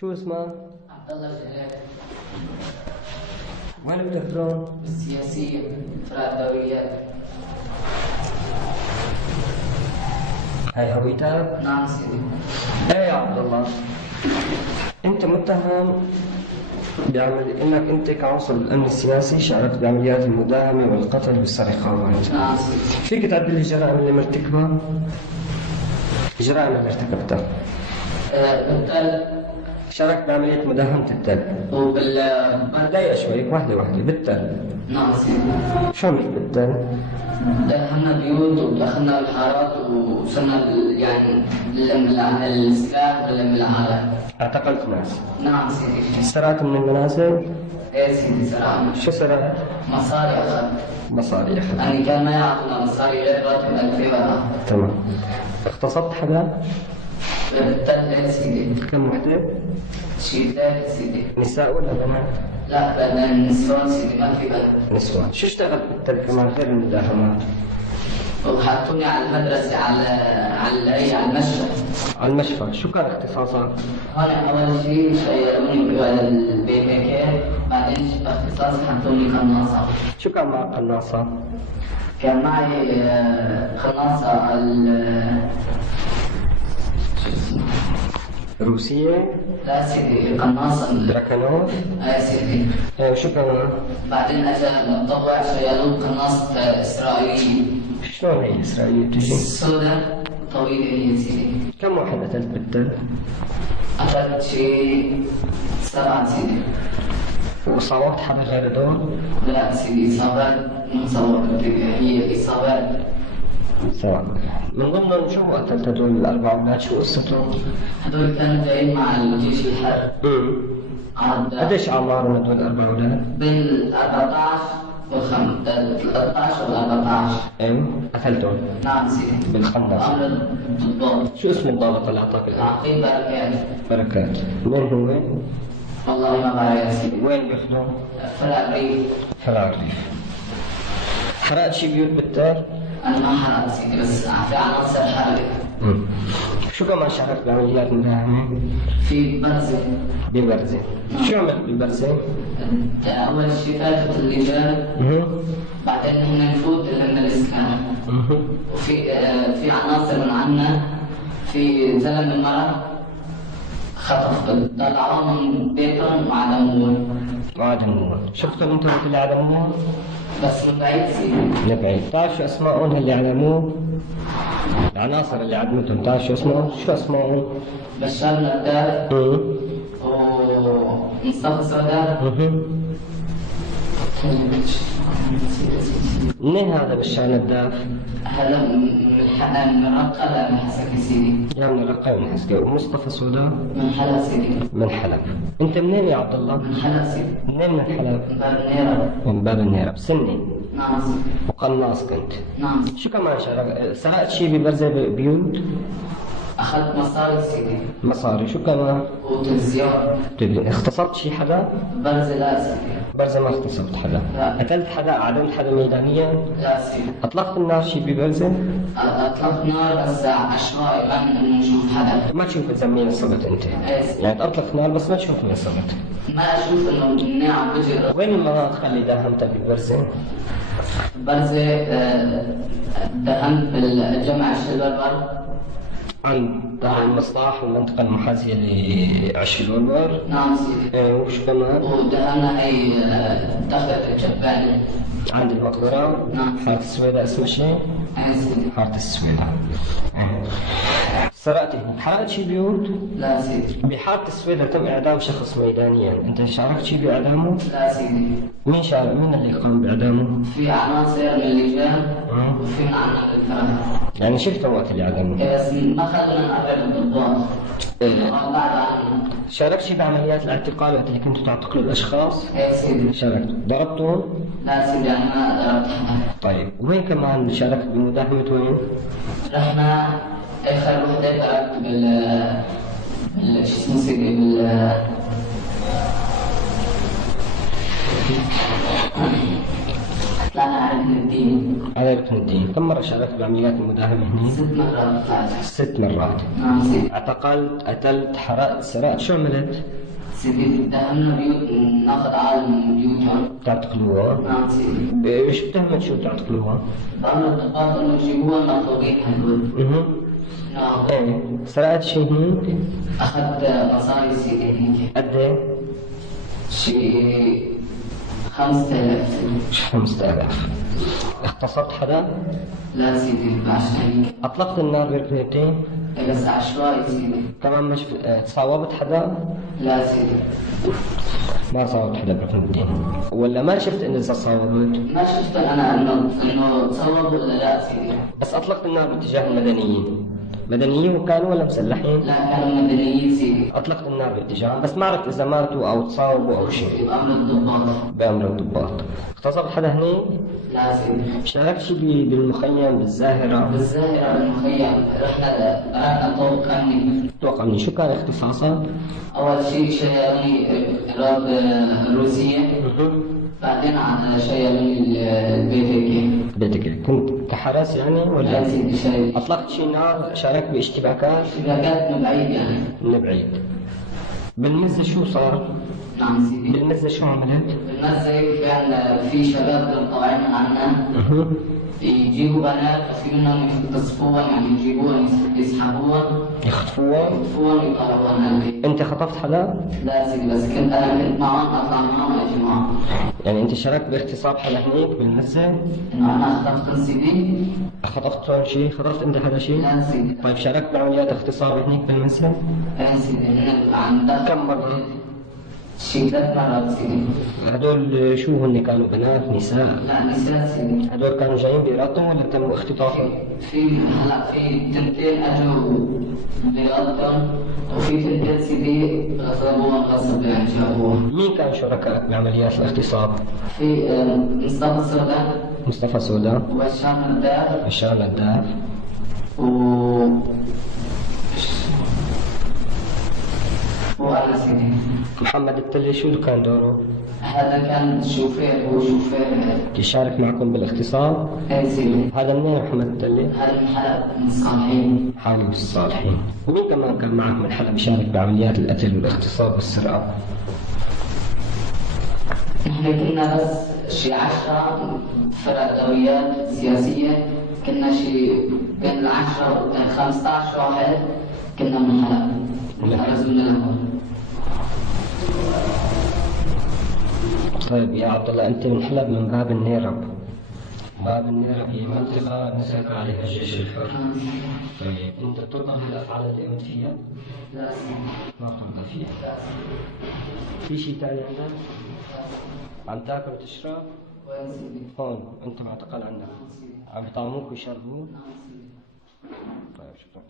شو اسمه؟ عبد الله جلال. وين بتحضرون؟ بالسياسية فرع الدوريات. هاي هويتك؟ نعم سيدي. ايه يا عبد الله، انت متهم انك انت كعنصر بالامن السياسي شاركت بعمليات المداهمه والقتل والسرقات. نعم سيدي. فيك تعدل لي الجرائم اللي مرتكبها؟ الجرائم اللي ارتكبتها. بالتل. شاركت بعمليه مداهمه التل. دقيقة شوي، واحدة بالتل. نعم سيدي. شو مش بالتل؟ دخلنا بيوت ودخلنا بالحارات ووصلنا السلاح ولم العالم. اعتقلت ناس. نعم سيدي. سرقت من المنازل؟ ايه سيدي سرقنا. شو سرقت؟ مصاري أخذ. مصاري أخذت. يعني كان ما يعطونا مصاري غير راتب 2000 ورقة. تمام. اغتصبت حدا؟ بالتل ايه سيدي. كم وحدة؟ شي ثالث سيدي. نساء ولا بنات؟ لا بدنا نسوان سيدي ما في بنات. نسوان. شو اشتغلت بالتل كمان غير المداهمات؟ وحطوني على المدرسة على المشفى. على المشفى، شو كان اختصاصك؟ هون أول شيء شيروني بالبيكير، بعدين باختصاص حطوني قناصة. شو كان معك قناصة؟ كان معي قناصة روسية؟ لا سيدي قناصة دراكانوف؟ آه سيدي. شو كمان؟ بعدين أجا متطوع شيرون قناصة إسرائيلية. شلون هي إسرائيلية بتجي؟ سوداء طويلة هي سيدي. كم واحد قتلت بالتل؟ قتلت شيء 7 سيدي. وصوت حدا غير دول؟ لا سيدي إصابات مو صوت، هي إصابات. سواء. من ضمنهم شو قتلت هدول الأربع أولاد؟ شو قصتهم؟ هدول كانوا جايين مع الجيش الحر. قديش أعمارهم هدول الأربع أولاد؟ بين 14 13 و 14. ايوه، قتلتهم؟ نعم سيدي. بالخندق. أمر الضباط. شو اسم الضابط اللي أعطاك الأمر؟ عقيل بركات. بركات. وين هو؟ والله ما بعرف يا سيدي. وين بيخدم؟ فرع ريف. فرع الريف. حرقت شي بيوت بالتل؟ أنا ما حرقت سيدي بس في عناصر حرقت. شو كمان شاركت بعمليات مداهمة؟ في برزة. ببرزة. شو عملت ببرزة؟ أول شيء ثالثة اللجان. بعدين نحن نفوت لنا الإسكان. في عناصر من عنا، في زلمة مرة خطف طلعوهم من بيتهم وعدموهم. وعدموهم. شفتهم انتم اللي عدموهم؟ بس من بعيد سيدي. من بعيد. بتعرف شو اسمائهم اللي عدموه؟ العناصر اللي عدمتهم بتعرف شو اسمهم؟ شو اسمائهم؟ بشار نداف ومصطفى سوداء. منين هذا بشار نداف؟ هذا من رقة من حسكي سيدي. يا من الرقة ومن حسكي. ومصطفى سوداء؟ من حلب سيدي. من حلب. انت منين يا عبد الله؟ من حلب سيدي. منين من حلب؟ من باب النيرة. من باب النيرة. بسني. نعم سيدي. وقناص كنت. نعم. شو كمان سرقت شي ببرزة بيوت؟ أخذت مصاري سيدي. مصاري. شو كمان؟ وتلفزيون. اغتصبت شي حدا؟ برزة لا سيدي. برزة ما اغتصبت حدا. لا. قتلت حدا؟ عدمت حدا ميدانيا؟ لا سيدي. اطلقت النار شي ببرزة؟ أطلقت نار بس عشوائي ما نشوف حدا. ما تشوف إذا مين صبت انت؟ إيه. يعني تطلق نار بس ما تشوف مين صبت. ما أشوف إنه مني عم بجي. وين المناطق اللي داهمتها ببرزة؟ برزة دهنت بالجامع الشلبر. عن دار المصلاح والمنطقة المحاذية لعش الولور. نعم سيدي. وش كمان؟ ودهنا هي دخلت الجباني. عند المقبرة. نعم. حارة السويداء اسمها شيء؟ أي سيدي. حارة السويداء. سرقت حرقت شي بيوت؟ لا سيدي. بحارة السويداء تم إعدام شخص ميدانيا، أنت شاركت شي بإعدامه؟ لا سيدي. مين شارك؟ مين اللي قام بإعدامه؟ في عناصر من اللجان وفي من عنا الفرق. يعني شفت وقت اللي إعدامه؟ بس ما خلونا نقرب الضباط. بعد عنهم. شاركت شي بعمليات الاعتقال وقت اللي كنتوا تعتقلوا الأشخاص؟ أي سيدي. شاركت. ضربتهم؟ لا سيدي أنا ما ضربت حدا. طيب وين كمان شاركت بمداهمة وين؟ رحنا آخر وحدة ضربت شو اسمه سيدي لا على ركن الدين. على ركن الدين. كم مرة شاركت بعمليات المداهمة هنا؟ 6 مرات فاتت. 6 مرات. نعم سيدي. اعتقلت، قتلت، حرقت، سرقت، شو عملت؟ سيدي دهمنا بيوت، ناخذ عالم من بيوتهم. تعتقلوها؟ نعم سيدي. ايش بتهمت شو تعتقلوها؟ ضلنا الضباط انه يجيبوها مطلوبين هدول. نعم. ايه، سرقت شيء هنيك؟ اخذت مصاري سيدي هيك. قد ايه؟ شيء 5000 سيدي. 5000. اغتصبت حدا؟ لا سيدي بعشرين. اطلقت النار بركنتين؟ بس عشوائي سيدي. كمان مش تصاوبت حدا؟ لا سيدي. ما صاوبت حدا بركنتين، ولا ما شفت انه اذا صاوبت؟ ما شفت انا انه تصوبوا ولا لا سيدي. بس اطلقت النار باتجاه المدنيين. مدنيين وكانوا ولا مسلحين؟ لا كانوا مدنيين سيدي. اطلقت النار باتجاههم، بس ما عرفت اذا ماتوا او تصاوبوا او شيء. بأمر الضباط. بأمر الضباط. اغتصبت حدا هنيك؟ لا سيدي. شاركت شيء بالمخيم بالزاهرة؟ بالزاهرة بالمخيم رحنا طوق أمني. طوق أمني، شو كان اختصاصك؟ أول شيء شيروني إرادة الروسية، بعدين على شيروني البيت هيك. بيتك كنت كحرس يعني لا ولا؟ سيدي شيء. اطلقت شيء نار، شاركت باشتباكات؟ اشتباكات من بعيد يعني. من بعيد. بالمزة شو صار؟ نعم سيدي. بالمزة شو عملت؟ بالمزة كان في شباب طالعين عنا يجيبوا بنات وفي منهم يغتصبوهم، يعني يجيبوهم يسحبوهم يخطفوها؟ ويطلعوهم من البيت. انت خطفت حدا؟ لا سيدي، بس انا كنت معهم، اطلع معهم واجي معهم. يعني انت شاركت باغتصاب حدا هنيك بالمزة؟ انه انا خطفت سيدي. خطفت شيء؟ خطفت انت حدا شيء؟ لا سيدي. طيب شاركت بعمليات اغتصاب هنيك بالمزة؟ لا سيدي. عندك كم مرة؟ شي 3 مرات سيدي. هدول شو هن كانوا بنات نساء؟ لا نساء سيدي. هدول كانوا جايين بإرادتهم ولا تم اختطافهم؟ في هلا في تنتين اجوا بإرادتهم، وفي تنتين سيدي غصبوهم غصب يعني جابوهم. مين كان شركائك بعمليات الاغتصاب؟ في مصطفى السودان مصطفى سودا، وهشام الدار هشام الداف، وأنا سيدي. محمد التلي شو كان دوره؟ هذا كان شوفير، هو شوفير. يشارك معكم بالاغتصاب؟ اي سيدي. هذا منين محمد التلي؟ هذا من حلب من الصالحين. حالي من الصالحين. ومين كمان كان معك من حلب يشارك بعمليات القتل والاغتصاب والسرقة؟ نحن كنا بس شي 10 فرق دوريات سياسية، كنا شي بين 10 و 15 واحد كنا من حلب. حرزونا لهم. طيب يا عبد الله، انت من حلب من باب النيرب. باب النيرب هي منطقة نزل عليها الجيش الحر. طيب انت ترضى بالافعال اللي قمت فيها؟ لا ما ترضى فيها. في شيء ثاني عندك؟ عم تاكل وتشرب؟ وين سيدي؟ هون انت معتقل عندك. عم يطعموك ويشربوك؟ طيب شكرا.